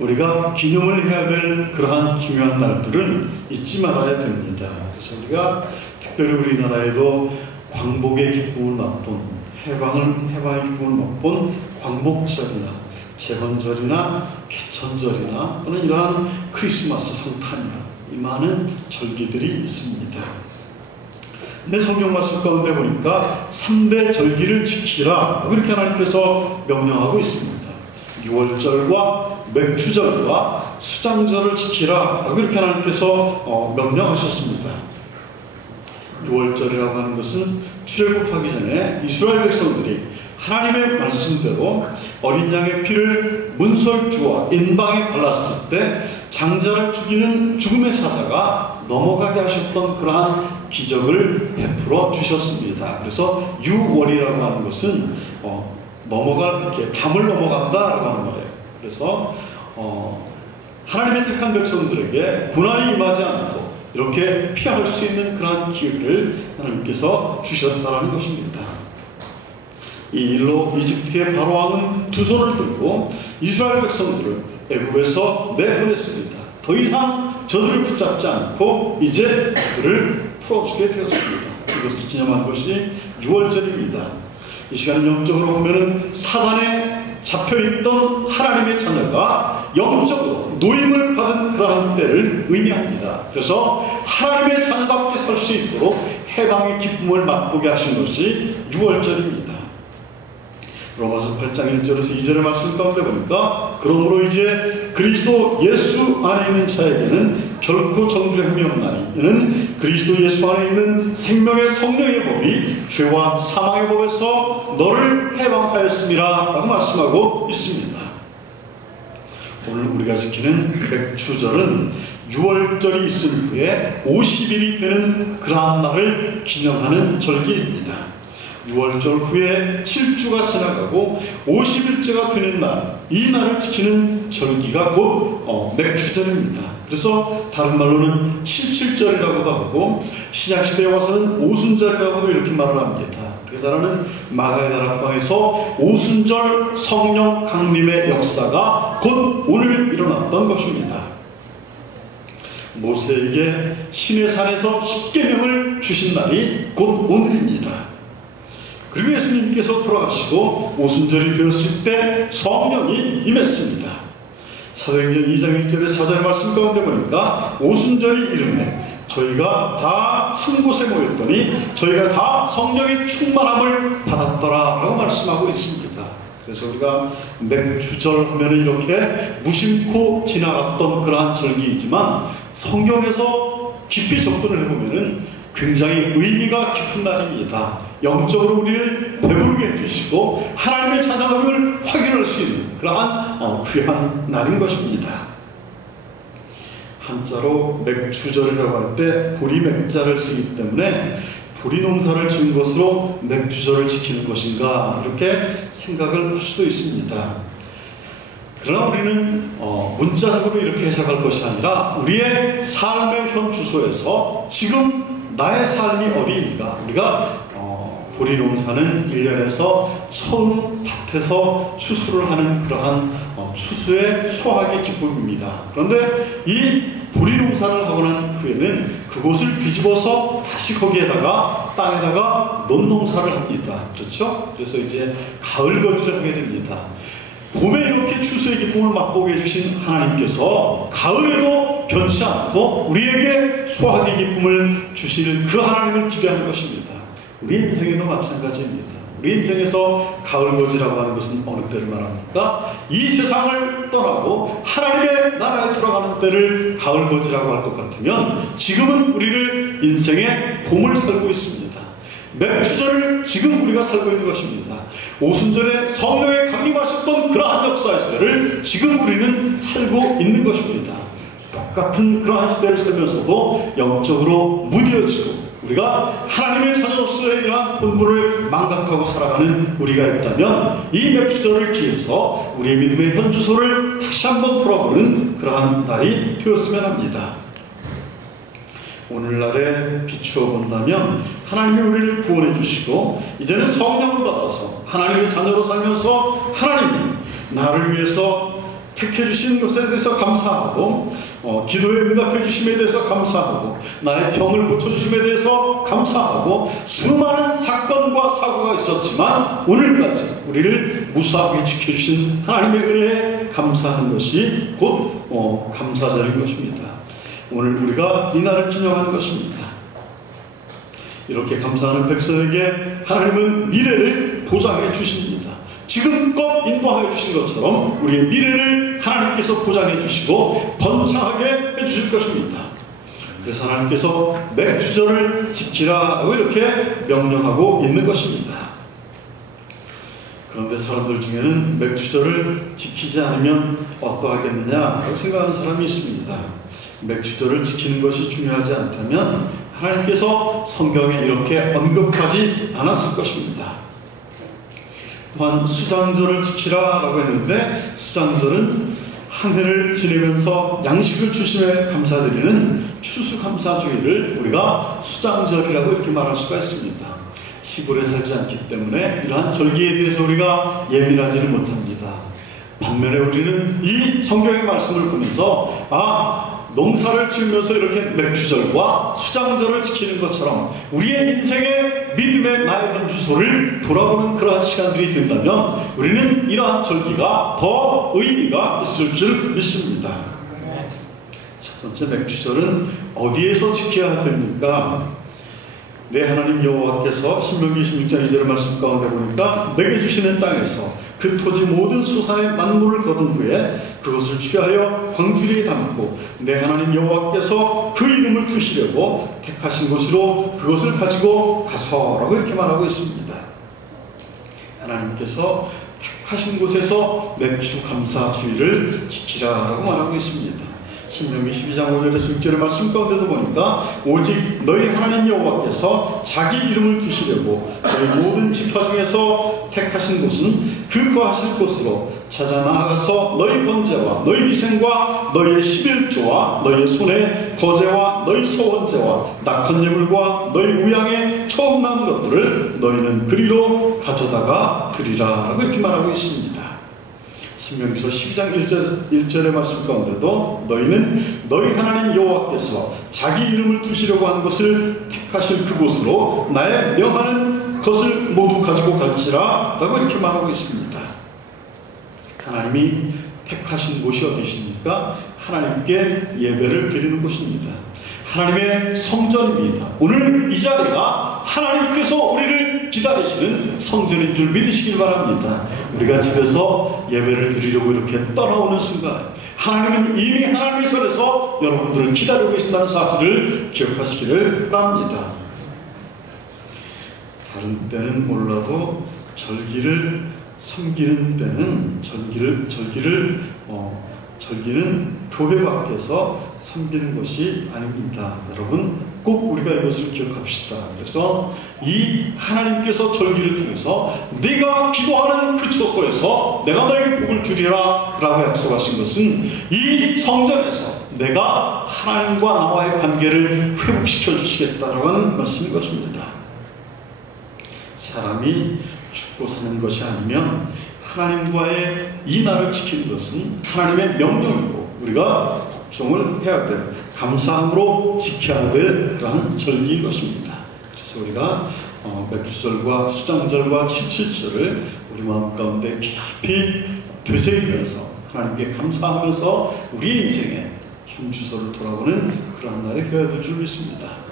우리가 기념을 해야 될 그러한 중요한 날들은 잊지 말아야 됩니다. 그래서 우리가 특별히 우리나라에도 광복의 기쁨을 맛본, 해방의 기쁨을 맛본 광복절이나 재헌절이나 개천절이나 또는 이러한 크리스마스 성탄이나 이 많은 절기들이 있습니다. 내 성경 말씀 가운데 보니까 3대 절기를 지키라 이렇게 하나님께서 명령하고 있습니다. 6월절과 맥주절과 수장절을 지키라 이렇게 하나님께서 명령하셨습니다. 6월절이라고 하는 것은 출애굽하기 전에 이스라엘 백성들이 하나님의 말씀대로 어린 양의 피를 문설주와 인방에 발랐을 때 장자를 죽이는 죽음의 사자가 넘어가게 하셨던 그러한 기적을 베풀어 주셨습니다. 그래서 6월이라고 하는 것은 이렇게 담을 넘어간다라고 하는 말이에요. 그래서 하나님의 택한 백성들에게 고난이 임하지 않고 이렇게 피할 수 있는 그러한 기회를 하나님께서 주셨다는 것입니다. 이 일로 이집트의 바로왕은 두 손을 들고 이스라엘 백성들을 애굽에서 내보냈습니다. 더 이상 저들을 붙잡지 않고 이제 그들을 풀어주게 되었습니다. 이것을 기념한 것이 6월절입니다. 이 시간 영적으로 보면은 사단에 잡혀있던 하나님의 자녀가 영적으로 노임을 받은 그러한 때를 의미합니다. 그래서 하나님의 자녀답게 살 수 있도록 해방의 기쁨을 맛보게 하신 것이 6월절입니다. 로마서 8장 1절에서 2절의 말씀 가운데 보니까 그러므로 이제 그리스도 예수 안에 있는 자에게는 결코 정죄함이 없나니 이는 그리스도 예수 안에 있는 생명의 성령의 법이 죄와 사망의 법에서 너를 해방하였음이라 라고 말씀하고 있습니다. 오늘 우리가 지키는 백추절은 6월절이 있은 후에 50일이 되는 그러한 날을 기념하는 절기입니다. 6월절 후에 7주가 지나가고 50일째가 되는 날, 이 날을 지키는 절기가 곧 맥주절입니다. 그래서 다른 말로는 77절이라고도 하고 신약시대에 와서는 오순절이라고도 이렇게 말을 합니다. 그래서 나는 마가의 다락방에서 오순절 성령 강림의 역사가 곧 오늘 일어났던 것입니다. 모세에게 시내산에서 십계명을 주신 날이 곧 오늘입니다. 그리고 예수님께서 돌아가시고 오순절이 되었을 때 성령이 임했습니다. 사도행전 2장 1절의 사절의 말씀 가운데 보니까 오순절이 이르매 저희가 다 한 곳에 모였더니 저희가 다 성령의 충만함을 받았더라 라고 말씀하고 있습니다. 그래서 우리가 맥주절 하면 이렇게 무심코 지나갔던 그러한 절기이지만 성경에서 깊이 접근을 해보면 굉장히 의미가 깊은 날입니다. 영적으로 우리를 배부르게 해주시고 하나님의 자녀됨을 확인할 수 있는 그러한 귀한 날인 것입니다. 한자로 맥주절이라고 할 때 보리 맥자를 쓰기 때문에 보리 농사를 지은 것으로 맥주절을 지키는 것인가 이렇게 생각을 할 수도 있습니다. 그러나 우리는 문자적으로 이렇게 해석할 것이 아니라 우리의 삶의 현 주소에서 지금 나의 삶이 어디인가, 우리가 보리 농사는 1년에서 처음 밭에서 추수를 하는 그러한 추수의 수확의 기쁨입니다. 그런데 이 보리 농사를 하고 난 후에는 그곳을 뒤집어서 다시 거기에다가 땅에다가 논농사를 합니다. 그렇죠? 그래서 이제 가을 거지를 하게 됩니다. 봄에 이렇게 추수의 기쁨을 맛보게 해주신 하나님께서 가을에도 변치 않고 우리에게 수확의 기쁨을 주실 그 하나님을 기대하는 것입니다. 우리 인생에도 마찬가지입니다. 우리 인생에서 가을거지라고 하는 것은 어느 때를 말합니까? 이 세상을 떠나고 하나님의 나라에 들어가는 때를 가을거지라고 할 것 같으면 지금은 우리를 인생의 봄을 살고 있습니다. 맥주절을 지금 우리가 살고 있는 것입니다. 오순절에 성령의 강림하셨던 그러한 역사의 시대를 지금 우리는 살고 있는 것입니다. 똑같은 그러한 시대를 살면서도 영적으로 무뎌지고 우리가 하나님의 자녀로서의 이러한 본분을 망각하고 살아가는 우리가 있다면 이 맥주절을 기해서 우리의 믿음의 현주소를 다시 한번 돌아보는 그러한 날이 되었으면 합니다. 오늘날에 비추어 본다면 하나님이 우리를 구원해 주시고 이제는 성령을 받아서 하나님의 자녀로 살면서 하나님이 나를 위해서 택해 주신 것에 대해서 감사하고, 기도에 응답해 주심에 대해서 감사하고, 나의 병을 고쳐주심에 대해서 감사하고, 수많은 사건과 사고가 있었지만 오늘까지 우리를 무사하게 지켜주신 하나님의 은혜에 감사하는 것이 곧 감사절인 것입니다. 오늘 우리가 이 날을 기념하는 것입니다. 이렇게 감사하는 백성에게 하나님은 미래를 보장해 주십니다. 지금껏 인도하여 주신 것처럼 우리의 미래를 하나님께서 보장해 주시고 번창하게 해주실 것입니다. 그래서 하나님께서 맥주절을 지키라고 이렇게 명령하고 있는 것입니다. 그런데 사람들 중에는 맥주절을 지키지 않으면 어떠하겠느냐고 생각하는 사람이 있습니다. 맥주절을 지키는 것이 중요하지 않다면 하나님께서 성경에 이렇게 언급하지 않았을 것입니다. 또한 수장절을 지키라라고 했는데, 수장절은 한 해를 지내면서 양식을 주심에 감사드리는 추수감사주의를 우리가 수장절이라고 이렇게 말할 수가 있습니다. 시골에 살지 않기 때문에 이러한 절기에 대해서 우리가 예민하지는 못합니다. 반면에 우리는 이 성경의 말씀을 보면서 농사를 지으면서 이렇게 맥주절과 수장절을 지키는 것처럼 우리의 인생의 믿음의 맑은 주소를 돌아보는 그러한 시간들이 된다면 우리는 이러한 절기가 더 의미가 있을 줄 믿습니다. 첫 번째, 맥주절은 어디에서 지켜야 됩니까? 내 하나님 여호와께서 신명기 26장 2절의 말씀 가운데 보니까 내게 주시는 땅에서 그 토지 모든 소산의 만물을 거둔 후에 그것을 취하여 광주리에 담고 내 하나님 여호와께서 그 이름을 두시려고 택하신 곳으로 그것을 가지고 가서라고 이렇게 말하고 있습니다. 하나님께서 택하신 곳에서 맥주 감사주의를 지키라라고 말하고 있습니다. 신명기 12장 5절에서 6절의 말씀 가운데도 보니까 오직 너희 하나님 여호와께서 자기 이름을 두시려고 너희 모든 지파 중에서 택하신 곳은 그 거하실 곳으로 찾아 나아가서 너희 번제와 너희 희생과 너희의 11조와 너희의 손의 거제와 너희 서원제와 낙헌 예물과 너희 우양의 처음 나온 것들을 너희는 그리로 가져다가 드리라 라고 이렇게 말하고 있습니다. 신명기서 12장 1절의 말씀 가운데도 너희는 너희 하나님 여호와께서 자기 이름을 두시려고 한 것을 택하실 그곳으로 나의 명하는 것을 모두 가지고 갈지라 라고 이렇게 말하고 있습니다. 하나님이 택하신 곳이 어디십니까? 하나님께 예배를 드리는 곳입니다. 하나님의 성전입니다. 오늘 이 자리가 하나님께서 우리를 기다리시는 성전인 줄 믿으시길 바랍니다. 우리가 집에서 예배를 드리려고 이렇게 떠나오는 순간 하나님은 이미 하나님의 절에서 여러분들을 기다리고 계신다는 사실을 기억하시기를 바랍니다. 다른 때는 몰라도 절기를 섬기는 때는 절기는 교회 밖에서 섬기는 것이 아닙니다. 여러분 꼭 우리가 이것을 기억합시다. 그래서 이 하나님께서 절기를 통해서 네가 기도하는 그 처소에서 내가 너에게 복을 주리라 라고 약속하신 것은 이 성전에서 내가 하나님과 나와의 관계를 회복시켜 주시겠다라고 하는 말씀인 것입니다. 사람이 죽고 사는 것이 아니면 하나님과의 이 날을 지키는 것은 하나님의 명령이고 우리가 복종을 해야 될, 감사함으로 지켜야 될 그러한 절기인 것입니다. 그래서 우리가 맥주절과 수장절과 칠칠절을 우리 마음 가운데 깊이 되새기면서 하나님께 감사하면서 우리 인생의 현 주소를 돌아보는 그런 날이 되어야 될 줄 믿습니다.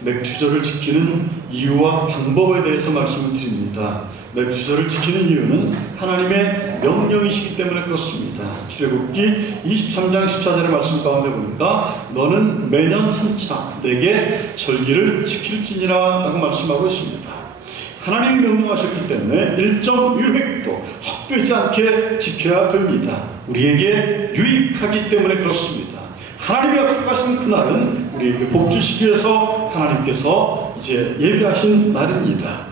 맥주절을 지키는 이유와 방법에 대해서 말씀을 드립니다. 맥주절을 지키는 이유는 하나님의 명령이시기 때문에 그렇습니다. 출애굽기 23장 14절의 말씀 가운데 보니까 너는 매년 3차 내게 절기를 지킬지니라 라고 말씀하고 있습니다. 하나님이 명령하셨기 때문에 일정 유획도 헛되지 않게 지켜야 됩니다. 우리에게 유익하기 때문에 그렇습니다. 하나님이 약속하신 그날은 우리에게 복 주시기 위해서 하나님께서 이제 예비하신 날입니다.